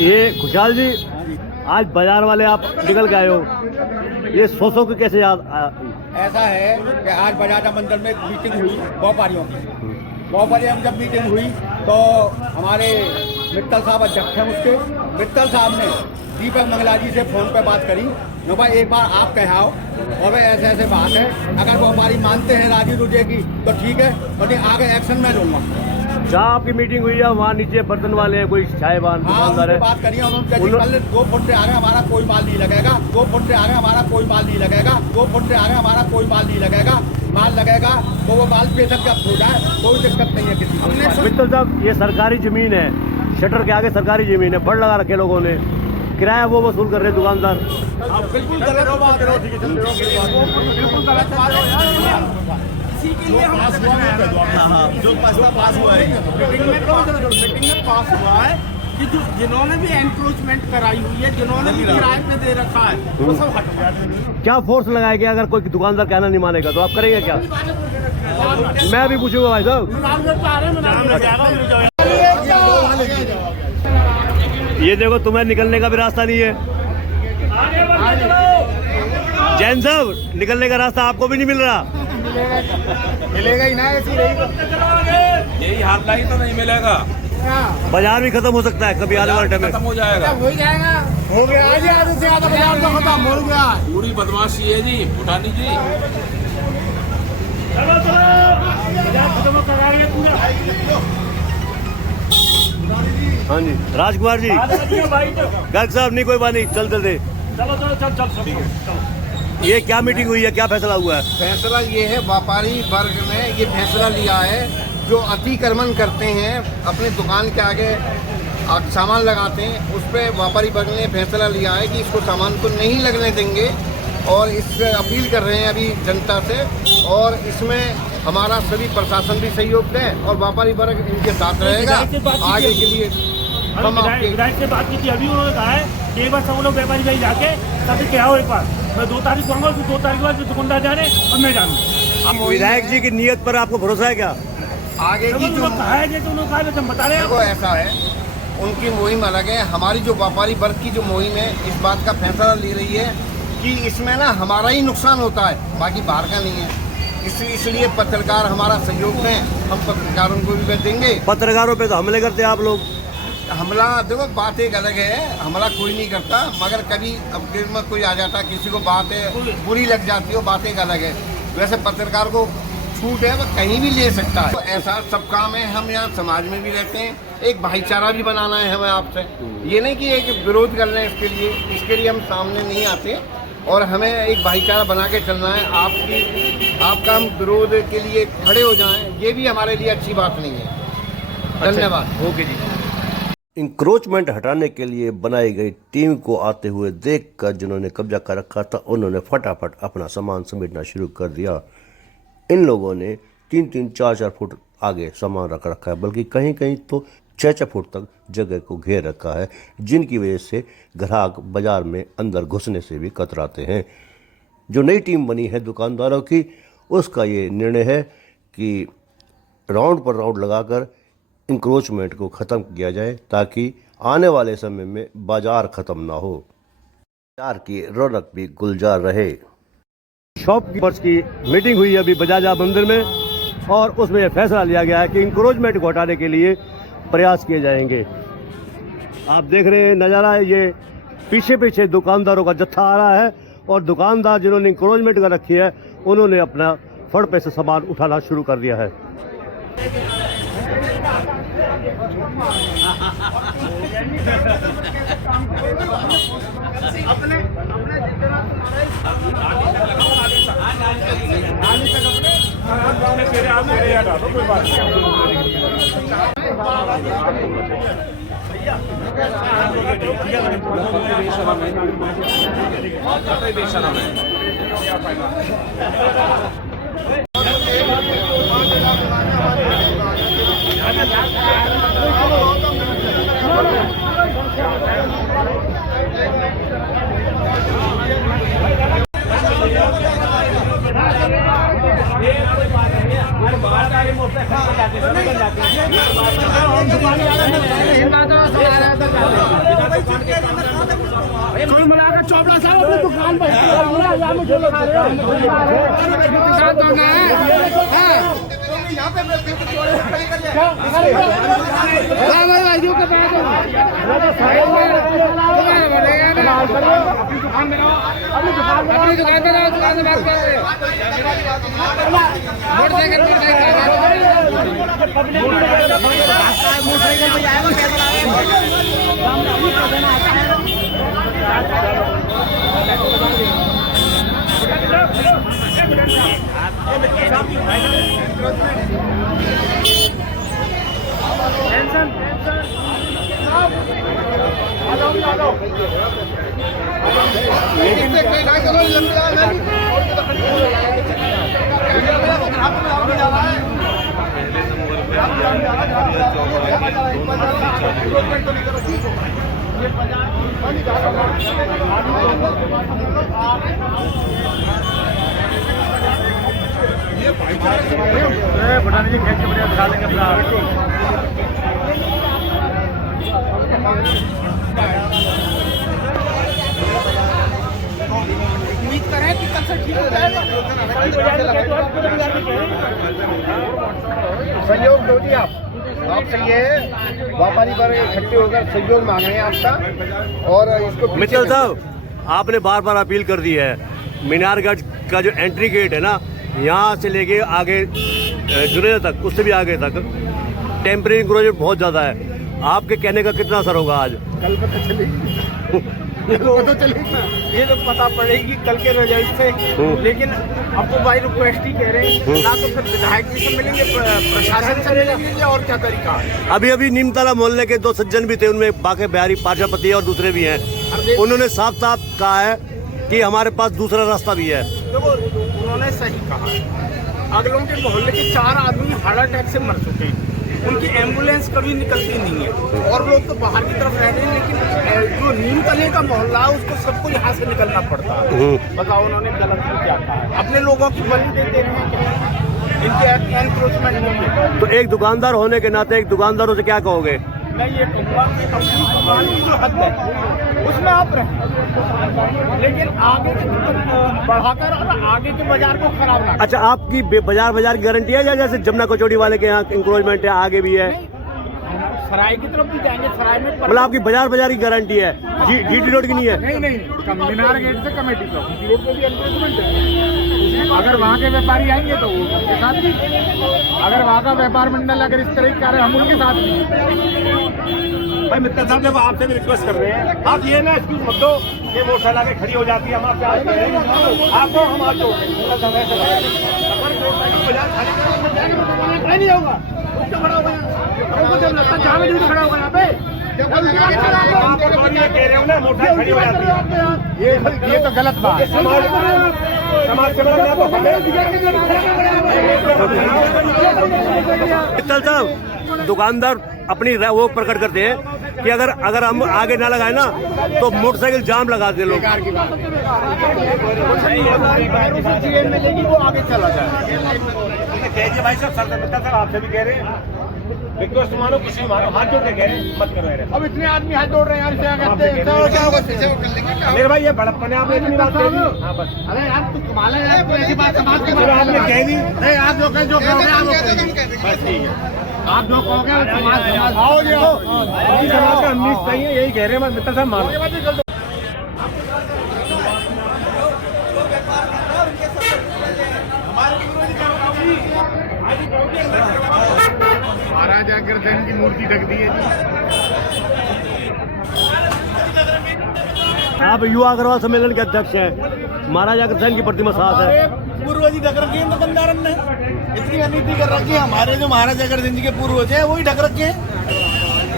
ये खुशहाल जी, आज बाजार वाले आप निकल गए हो, ये सौ के कैसे याद ऐसा है कि आज बाजार मंदिर में मीटिंग हुई व्यापारियों की। व्यापारियों में जब मीटिंग हुई तो हमारे मित्तल साहब अध्यक्ष हैं, उसके मित्तल साहब ने दीपक मंगला जी से फोन पे बात करी। नो भाई एक बार आप कहाओ और भाई ऐसे ऐसे बात है, अगर व्यापारी मानते हैं राजी रुझे की तो ठीक है, और आगे एक्शन में लूंगा। जहाँ आपकी मीटिंग हुई है वहाँ नीचे बर्तन वाले हैं, कोई चायवान दुकानदार है, बात करिए उन्होंने 2 फुट से आगे हमारा कोई माल नहीं लगेगा, 2 फुट से आगे हमारा कोई माल नहीं लगेगा, 2 फुट से आगे हमारा कोई माल नहीं लगेगा। माल लगेगा तो वो माल बेशक जब्त हो जाए, कोई दिक्कत नहीं है किसी को। मित्तल साहब, ये सरकारी जमीन है, शटर के आगे सरकारी जमीन है, फड़ लगा रखे लोगों ने, किराया वो वसूल कर रहे दुकानदार। बिल्कुल गलत बात है, बिल्कुल गलत बात है। इसी के लिए जो मसला पास हुआ है, मीटिंग में पास हुआ है कि जो जिन्होंने भी एनक्रोचमेंट कराई हुई है, जिन्होंने भी किराए पे दे रखा है, वो सब हटवा। क्या फोर्स लगाएगा? अगर कोई दुकानदार कहना नहीं मानेगा तो आप करेंगे क्या? मैं भी पूछूंगा भाई साहब। ये देखो, तुम्हें निकलने का भी रास्ता नहीं है। जैन साहब, निकलने का रास्ता आपको भी नहीं मिल रहा। मिलेगा ही ना, ऐसी यही हाल लाई तो नहीं मिलेगा। बाजार भी खत्म हो सकता है कभी आने वाले टाइम में। खत्म हो जाएगा, हो जाएगा, हो गया आज आधे से ज्यादा बाजार तो खत्म हो गया। पूरी बदमाशी है जी उठानी जी। हाँ जी राजकुमार जी, गर्ग साहब, नहीं कोई बात नहीं, चल चलते। चलो। ये क्या मीटिंग हुई है, क्या फैसला हुआ है? फैसला ये है, व्यापारी वर्ग ने ये फैसला लिया है, जो अतिक्रमण करते हैं अपने दुकान के आगे सामान लगाते हैं, उस पर व्यापारी वर्ग ने फैसला लिया है कि इसको सामान को नहीं लगने देंगे, और इससे अपील कर रहे हैं अभी जनता से, और इसमें हमारा सभी प्रशासन भी सहयोग दें और व्यापारी वर्ग इनके साथ रहेगा आगे के लिए। हम विधायक से बात की थी, अभी उन्होंने कहा है कि एक बार सब लोग व्यापारी भाई जाके सबसे क्या हो, एक बार मैं 2 तारीख को आऊंगा, 2 तारीख के बाद दुकानदार जाने और मैं जानूँ। विधायक जी की नीयत पर आपको भरोसा है क्या? आगे की जो कहा है जैसे उन्होंने कहा हम बता रहे हैं। देखो ऐसा है, उनकी मुहिम अलग है, हमारी जो व्यापारी वर्ग की जो मुहिम है इस बात का फैसला ले रही है कि इसमें ना हमारा ही नुकसान होता है, बाकी बाहर का नहीं है। इसलिए पत्रकार हमारा सहयोग दें, हम पत्रकारों को भी देंगे। पत्रकारों पे तो हमले करते हैं आप लोग। हमला देखो बात एक अलग है, हमला कोई नहीं करता, मगर कभी अपडेट में कोई आ जाता, किसी को बातें बुरी लग जाती हो, बात एक अलग है। वैसे पत्रकार को छूट है, वो कहीं भी ले सकता है, तो ऐसा सब काम है। हम यहाँ समाज में भी रहते हैं, एक भाईचारा भी बनाना है हमें आपसे, ये नहीं कि एक विरोध कर रहे हैं। इसके लिए हम सामने नहीं आते, और हमें एक भाईचारा बना के चलना है। आपका हम विरोध के लिए खड़े हो जाएं, ये भी हमारे लिए अच्छी बात नहीं है। धन्यवाद। ओके जी। इंक्रोचमेंट हटाने के लिए बनाई गई टीम को आते हुए देखकर जिन्होंने कब्जा कर रखा था, उन्होंने फटाफट अपना सामान समेटना शुरू कर दिया। इन लोगों ने 3-3, 4-4 फुट आगे सामान रख रखा है, बल्कि कहीं कहीं तो 6-6 फुट तक जगह को घेर रखा है, जिनकी वजह से ग्राहक बाजार में अंदर घुसने से भी कतराते हैं। जो नई टीम बनी है दुकानदारों की, उसका ये निर्णय है कि राउंड पर राउंड लगाकर इंक्रोचमेंट को ख़त्म किया जाए, ताकि आने वाले समय में बाजार ख़त्म ना हो, बाजार की रौनक भी गुलजार रहे। शॉपकीपर्स की मीटिंग हुई अभी बजाज मंदिर में, और उसमें यह फैसला लिया गया है कि इंक्रोचमेंट को हटाने के लिए प्रयास किए जाएंगे। आप देख रहे हैं नज़ारा है, ये पीछे पीछे दुकानदारों का जत्था आ रहा है, और दुकानदार जिन्होंने इंक्रोचमेंट कर रखी है उन्होंने अपना फड़ पे से सामान उठाना शुरू कर दिया है। बात कोई मिलाकर चोपड़ा साहब अपनी दुकान पर यहाँ मुझे लगा रहे अपनी दुकान पे दुकान से बात कर रहे पता नहीं खेत के बढ़िया दिखा देंगे उम्मीद करें कि कल से ठीक हो जाएगा। सहयोग दो जी आपसे ये व्यापारी वर्ग इकट्ठे होकर सहयोग मांग रहे हैं आपका और इसको मित्तल साहब, आपने बार बार अपील कर दी है, मीनारगढ़ का जो एंट्री गेट है ना, यहाँ से लेके आगे जुनेजा तक, उससे भी आगे तक टेम्परेरी इंक्रोचमेंट बहुत ज़्यादा है। आपके कहने का कितना असर होगा आज? कल पता चलेगी तो चलेगी, ये तो पता पड़ेगी कल के रिजल्ट से। लेकिन अब तो भाई रिक्वेस्ट ही कह रहे हैं, ना तो फिर विधायक जी से मिलेंगे, प्रशासन से मिलेंगे, और क्या तरीका है। अभी नीमतला मोहल्ले के 2 सज्जन भी थे, उनमें बाके बिहारी प्रजापति और दूसरे भी हैं। उन्होंने साफ साफ कहा है कि हमारे पास दूसरा रास्ता भी है। देखो उन्होंने सही कहा है, अगलों के मोहल्ले के 4 आदमी हार्ट अटैक से मर चुके हैं, उनकी एम्बुलेंस कभी निकलती नहीं है, और लोग तो बाहर की तरफ रहते हैं, लेकिन जो नीमतले का मोहल्ला है उसको सबको यहाँ से निकलना पड़ता है। बताओ उन्होंने गलत क्या कहा है, अपने लोगों की बलि दे रहे हैं, इनके एनक्रोचमेंट नहीं है। तो एक दुकानदार होने के नाते एक दुकानदारों से क्या कहोगे? मैं ये कहूँगा कि अपनी दुकान की जो हद है उसमें आप रहें, लेकिन आगे बढ़ाकर और आगे के बाजार को खराब ना। अच्छा, आपकी बाजार की गारंटी है या जैसे जमुना कचौड़ी वाले के यहाँ इंक्रोचमेंट है, आगे भी है? सराय की तरफ भी जाएंगे, सराय में मतलब आपकी बाजार की गारंटी है, जीटी रोड की नहीं है? नहीं, मीनार गेट से कमेटी चौक रोड पे भी एनक्रोचमेंट है। अगर वहाँ के व्यापारी आएंगे तो वो उनके साथ भी, अगर वहाँ का व्यापार मंडल अगर इस तरह की कार्य हम उनके साथ भी। भाई मित्तल साहब, जब आपसे भी रिक्वेस्ट कर रहे हैं, आप ये ना एक्सक्यूज मत दो कि मोटरसाइकिल आके खड़ी हो जाती है, हम आपसे आज कह रहे हैं आपको हम आज जोड़ नहीं होगा, खड़ा होगा जहाँ में खड़ा होगा यहाँ पे, आप ये कह रहे हो ना मोटरसाइकिल खड़ी हो जाती है, ये तो गलत बात है। समाज से बड़ा तो हमें। मित्तल साहब, दुकानदार अपनी वो प्रकट करते हैं कि अगर हम आगे ना लगाए ना तो मोटरसाइकिल जाम लगा दे लोग। मिलेगी वो आगे चला जाए। कहिए भाई साहब, मित्तल साहब आपसे भी कह रहे हैं, रिक्वेस्ट मानो, किसी मानो, हाथ जोड़ के कह रहे हैं, मत करो यार। अब इतने आदमी हाथ जोड़ रहे हैं यार, क्या करते हैं? मेरे भाई ये बड़प्पन है, आपने इतनी बात कह दी। हाँ बस, अरे यार तू कमाल है यार, तू ऐसी बात समाज की चलो आपने कह दी, नहीं आप जो कहोगे आप बस ठीक है। आप जो कहोगे समाज आओ जी, आओ। समाज का हम सही है, यही कह रहे हैं मित्तल साहब, मानो। महाराज अग्रसेन की मूर्ति ढक दी है। आप युवा अग्रवाल सम्मेलन के अध्यक्ष हैं, महाराजा अग्रसेन की प्रतिमा साथ है। पूर्वज ही ढक रखे हैं दुकानदारन ने, इतनी अनिति कर रखी है। हमारे जो महाराजा अग्रसेन जी के पूर्वज हैं वही ढक रखे हैं।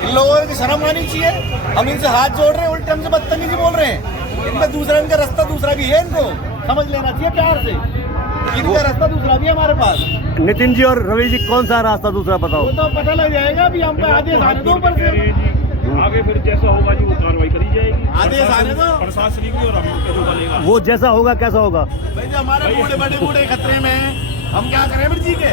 इन लोगों की शर्म आनी चाहिए। हम इनसे हाथ जोड़ रहे हैं, उल्टे हमसे बदतमीजी बोल रहे हैं। इनका दूसरा, इनका रास्ता दूसरा भी है, इनको समझ लेना चाहिए प्यार से। इनका रास्ता दूसरा भी है हमारे पास। नितिन जी और रवि जी, कौन सा रास्ता दूसरा बताओ? वो तो पता लग जाएगा, अभी हम पे आदेश आने दो ऊपर से। आगे फिर जैसा होगा जी वो कार्रवाई करी जाएगी, आदेश आने दो प्रशासनिक भी, और हम जो बनेगा वो जैसा होगा कैसा होगा? भाई, जो हमारे बूढ़े बड़े बूढ़े खतरे में हैं, हम क्या करें फिर जी के।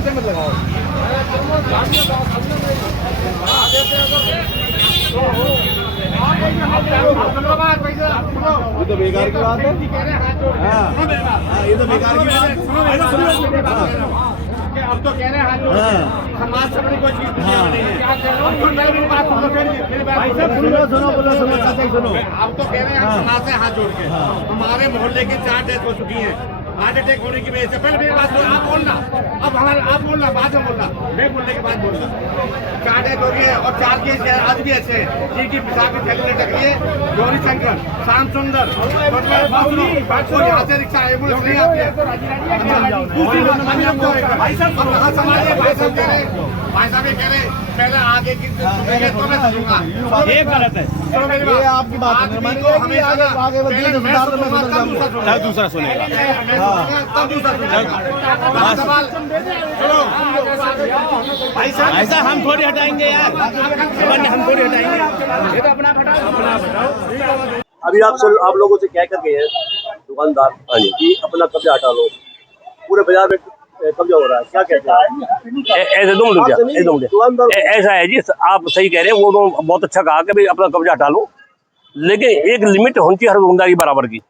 से मत लगाओ। ये तो बेकार की बात है। हाँ, ये तो बेकार की बात है। अब तो कह रहे हैं समाज से बड़ी कोई चीज नहीं है। मेरी बात सुनो, अब तो कह रहे हैं समाज से हाथ जोड़ के हमारे मोहल्ले की 4 डेथ हो चुकी है हार्ट अटैक होने की वजह से। पहले मेरी बात सुनो, आप बोलना, अब हमारा आप बोलना, बाद में बोलना, मैं बोलने के बाद बोलना। 4 डेथ हो रही है और 4 केस आज भी ऐसे हैं जिनकी पिशाब की थैली लटक रही है। गौरी शंकर, श्याम सुंदर, यहाँ से रिक्शा एम्बुलेंस नहीं आती है। दूसरी बात भाई साहब ये कह रहे पहले आगे की तो मैं समझूंगा, ये गलत है। ये आपकी बात दूसरा सुनेगा, तब दूसरा सुनेगा। भाई साहब हम थोड़ी हटाएंगे यार, हम थोड़ी हटाएंगे। ये तो अपना बताओ। अभी आप लोगों से क्या कर गए हैं दुकानदार कि अपना कब्जा हटा लो, पूरे बाजार में कब्जा हो रहा है, क्या कहते हैं? ऐसा है जी, आप सही कह रहे हैं, वो तो बहुत अच्छा कहा कि भाई अपना कब्जा हटा लो, लेकिन एक लिमिट होनी चाहिए हर दुकानदारी बराबर की।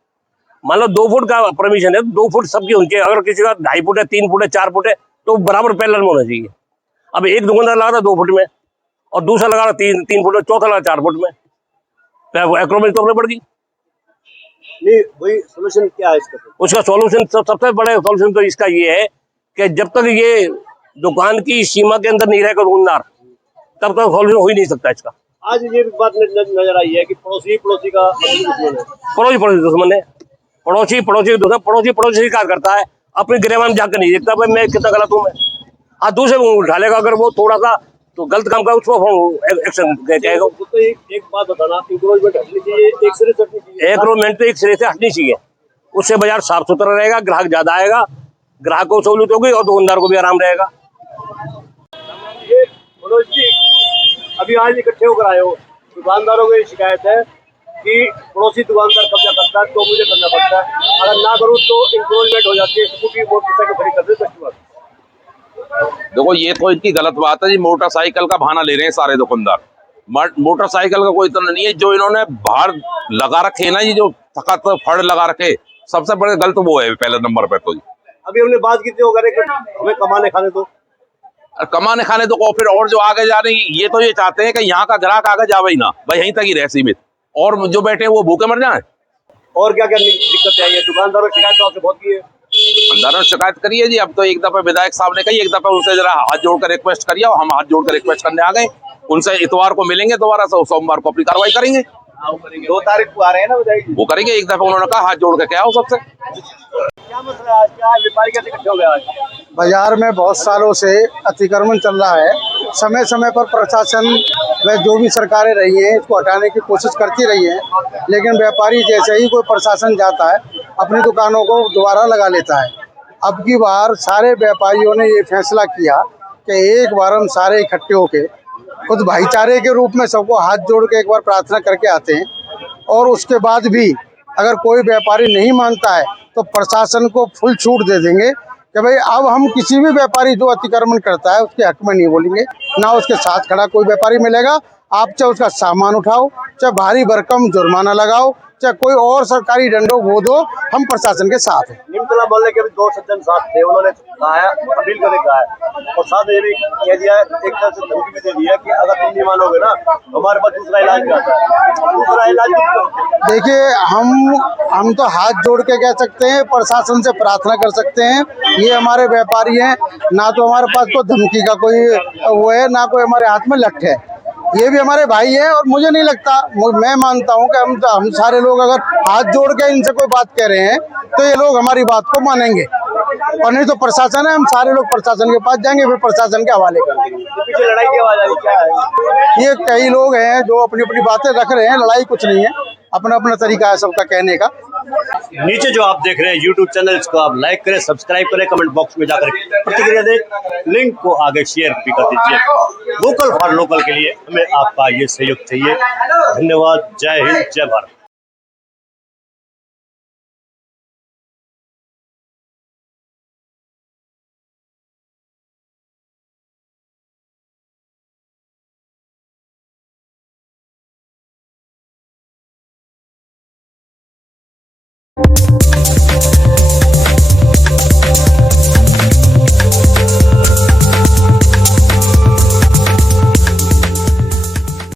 मान लो 2 फुट का परमिशन है, 2 फुट सबकी होनी चाहिए। अगर किसी का 2.5 फुट है, 3 फुट है, 4 फुट है, तो बराबर पैरेलल में होना चाहिए। अब एक दुकानदार लगा रहा 2 फुट में और दूसरा लगा रहा 3 फुट में, चौथा लगा 4 फुट में, एक्रोमेज तो अपने पड़ गई। नहीं, वही सोल्यूशन क्या है इसका? उसका सॉल्यूशन सबसे बड़ा सॉल्यूशन तो इसका ये है कि जब तक ये दुकान की सीमा के अंदर नहीं रहेगा दुकानदार, तब तक सॉल्यूशन हो ही नहीं सकता इसका। आज ये भी बात नजर आई है कि पड़ोसी का दुश्मन है। पड़ोसी दुश्मन है, पड़ोसी का कार्य करता है, अपने गिरेबान जाकर नहीं देखता भाई मैं कितना गलत हूँ। मैं हाँ, दूसरे को उठा लेगा, अगर वो थोड़ा सा तो गलत काम का उसको एक्शन कहेगा। तो एक बात बताना, इंक्रोचमेंट हटनी चाहिए, एक सिरे से हटनी चाहिए। इंक्रोचमेंट तो एक सिरे से हटनी चाहिए, उससे बाजार साफ सुथरा रहेगा, ग्राहक ज्यादा आएगा, ग्राहक को सहूलियत होगी और दुकानदार को भी आराम रहेगा। ये मनोज जी, अभी आज इकट्ठे होकर आए हो, दुकानदारों को ये शिकायत है कि पड़ोसी दुकानदार कब्जा करता है तो मुझे करना पड़ता है, अगर ना करूँ तो इंक्रोचमेंट हो जाती है, स्कूटी मोटरसाइकिल खड़ी कर देते हैं। देखो ये तो इनकी गलत बात है जी, मोटरसाइकिल का बहाना ले रहे हैं सारे दुकानदार। मोटरसाइकिल का कोई तो नहीं है, जो इन्होंने बाहर लगा रखे है ना, ये जो सख्त फड़ लगा रखे, सबसे बड़े गलत वो है पहले नंबर पर। तो अभी हमने बात की थी, वो कह रहे कि हमें कमाने खाने दो, कमाने खाने तो फिर और जो आगे जा रही ये तो ये चाहते हैं कि यहाँ का ग्राहक आगे जावे ही ना, भाई यहीं तक ही रह सीमित, और जो बैठे हैं वो भूखे मर जाए। और क्या क्या दिक्कतें आई है? दुकानदारों की शिकायत तो आपसे बहुत की है, दुकानदारों ने शिकायत करी है जी। अब तो एक दफा विधायक साहब ने कही, एक दफा उनसे जरा हाथ जोड़कर रिक्वेस्ट करिए, और हम हाथ जोड़कर रिक्वेस्ट करने आ गए। उनसे इतवार को मिलेंगे दोबारा से, सोमवार को अपनी कार्रवाई करेंगे। 2 तारीख को आ रहे हैं ना बताइए, वो करेंगे। एक दफा उन्होंने कहा हाथ जोड़ के क्या हो सबसे। क्या मसला है आज? क्या व्यापारी कैसे इकट्ठे हो गए आज? बाजार में बहुत सालों से अतिक्रमण चल रहा है। समय समय पर प्रशासन व जो भी सरकारें रही हैं इसको हटाने की कोशिश करती रही हैं, लेकिन व्यापारी जैसे ही कोई प्रशासन जाता है अपनी दुकानों को दोबारा लगा लेता है। अब की बार सारे व्यापारियों ने ये फैसला किया कि एक बार हम सारे इकट्ठे होकर खुद भाईचारे के रूप में सबको हाथ जोड़ के एक बार प्रार्थना करके आते हैं, और उसके बाद भी अगर कोई व्यापारी नहीं मानता है तो प्रशासन को फुल छूट दे देंगे कि भाई अब हम किसी भी व्यापारी जो अतिक्रमण करता है उसके हक में नहीं बोलेंगे, ना उसके साथ खड़ा कोई व्यापारी मिलेगा। आप चाहे उसका सामान उठाओ, चाहे भारी भरकम जुर्माना लगाओ, चाहे कोई और सरकारी दंडो वो दो, हम प्रशासन के साथ हैं। निमतला मोहल्ले के भी 2 सज्जन साथ थे, उन्होंने कहा है, अपील करके कहा है, और साथ ये भी कह दिया है, एक तरह से धमकी भी दे दी है कि अगर तुम नहीं मानोगे ना हमारे पास दूसरा इलाज भी आता है। दूसरा इलाज देखिए, हम तो हाथ जोड़ के कह सकते हैं, प्रशासन से प्रार्थना कर सकते हैं। ये हमारे व्यापारी हैं, ना तो हमारे पास कोई धमकी का कोई वो है, ना कोई हमारे हाथ में लठ है। ये भी हमारे भाई हैं, और मुझे नहीं लगता, मैं मानता हूं कि हम सारे लोग अगर हाथ जोड़ के इनसे कोई बात कह रहे हैं तो ये लोग हमारी बात को मानेंगे, और नहीं तो प्रशासन है, हम सारे लोग प्रशासन के पास जाएंगे, फिर प्रशासन के हवाले कर देंगे। पीछे लड़ाई की आवाज आ रही क्या है? ये कई लोग हैं जो अपनी अपनी बातें रख रहे हैं, लड़ाई कुछ नहीं है, अपना अपना तरीका है सबका कहने का। नीचे जो आप देख रहे हैं YouTube चैनल्स को आप लाइक करें, सब्सक्राइब करें, कमेंट बॉक्स में जाकर प्रतिक्रिया दें, लिंक को आगे शेयर भी कर दीजिए। वोकल फॉर लोकल के लिए हमें आपका ये सहयोग चाहिए। धन्यवाद। जय हिंद, जय भारत। है।